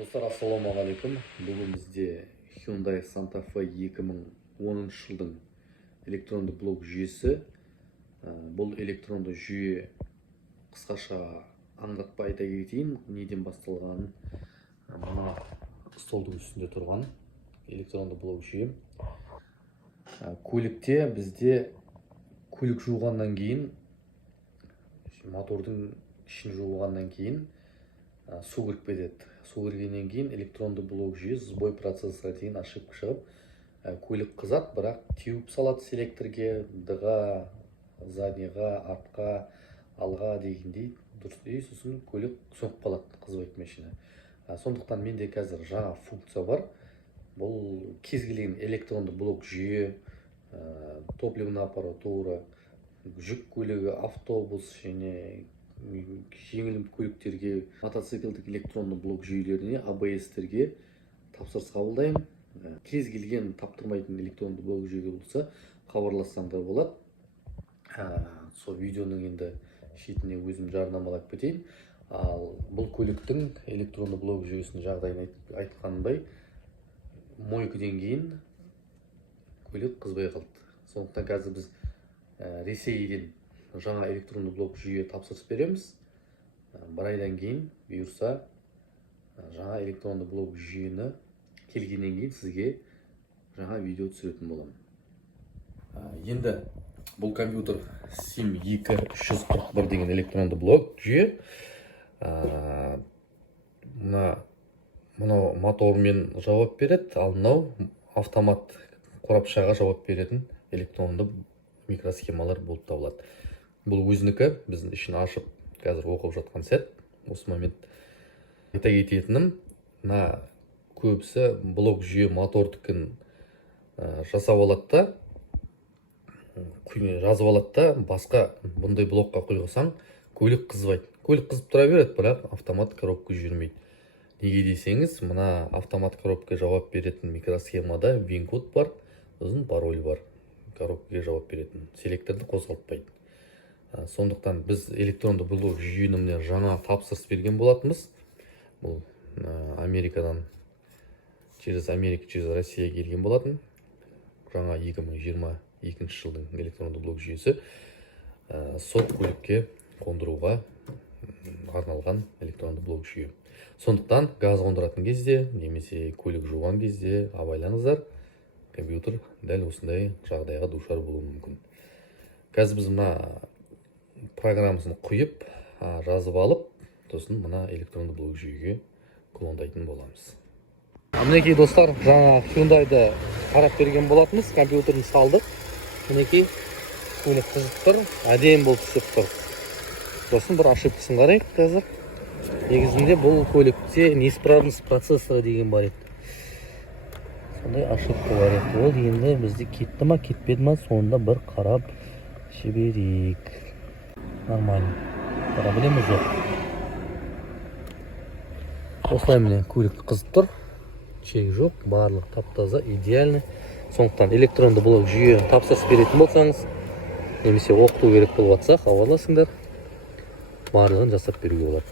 Достар, ассалаумағалейкум. Бүгін бізде Hyundai Santa Fe 2010 жылдың электронды блок жүйесі. Бұл электронды жүйе қысқаша аңдатпай айта кетейін, неден басталғанын. Мына столдың үстінде тұрған электронды блок жүйе. Көлікте бізде көлік жуғаннан кейін, мотордың ішін жуғаннан кейін су кіріп кетеді. Су кіргеннен кейін электронды блок жүйе сбой процессорға дейін ошибка шығып, көлік қызады, бірақ теуіп салады селекторге, дыға, заднийға, артқа, алға дегендей дұрыс. Сосын көлік соғып қалады, қызбайды машина. Сондықтан менде қазір жаңа функция бар. Бұл кез келген электронды блок жүйе, топливная аппаратура, жүк көлігі, автобус және жеңіл көліктерге, мотоциклдік электронды блок жүйелеріне, ABS-терге тапсырыс қабылдаймын. Кез келген таптырмайтын электронды блок жүйеге болса, хабарлассаң да болады. Сол видеоның енді шетіне өзім жарнамалап кетейін. Ал бұл көліктің электронды блок жүйесінің жағдайын айтқанымдай, мойкіден кейін көлік қызбай қалды. Сондықтан қазір біз Ресейден жаңа электронды блок жүйе тапсырыс береміз. Бір айдан кейін бұйырса жаңа электронды блок жүйені келгеннен кейін сізге жаңа видео түсіретін боламын. Енді бұл компьютер SIM 2341 деген электронды блок жүйе. Мынау мотормен жауап береді, ал мынау автомат қорапшаға жауап беретін электронды микросхемалар болып табылады. Бұл өзінікі, біздің ішін ашып қазір оқып жатқан сәт. Осы момент айта кететінім, көбісі блок жүйе мотордікін жасап алады да, басқа бұндай блокқа құйғысаң, көлік қызбайды. Көлік қызып тұра береді, бірақ автомат коробка жүрмейді. Неге десеңіз, мына автомат коробка жауап беретін микросхемада вин-код бар, ұзын пароль бар. Коробкаға жауап беретін, селекторды қозғалтпайды. Сондықтан біз электронды блок жүйені жаңа тапсырыс берген болатынбыз. Бұл Америкадан через Россия келген болатын. Жаңа 2022 жылдың электронды блок жүйесі сол көлікке қондыруға арналған электронды блок жүйе. Сондықтан газ қондыратын кезде, немесе көлік жуған кезде абайлаңыздар, компьютер дәл осындай жағдайға душар болуы мүмкін. Қазір біз мына программасын құйып, жазып алып, сосын мына электронды блок жүйеге клондайтын боламыз. Мінекей достар, жаңа Hyundai'ды қарап берген болатынбыз, компьютерін салдық. Мінекей көлік қызып тұр, әдемі болып түсіп тұр. Сосын бір ошибкасын қарайық қазір. Негізінде бұл көлікте неисправность процессоры деген бар еді. Сондай ошибка бар еді. Ол енді бізде кетті ма, кетпеді ма, сонда бір қарап жіберейік. Нормально. Проблема жоқ. Осылай міне көлік қызып тұр. Шек жоқ, барлық тап-таза, идеальны. Сондықтан электронды блок жүйе тапсырыс беретін болсаңыз, немесе оқыту керек болып жатса, хабарласыңдар. Барлығын жасап беруге болады.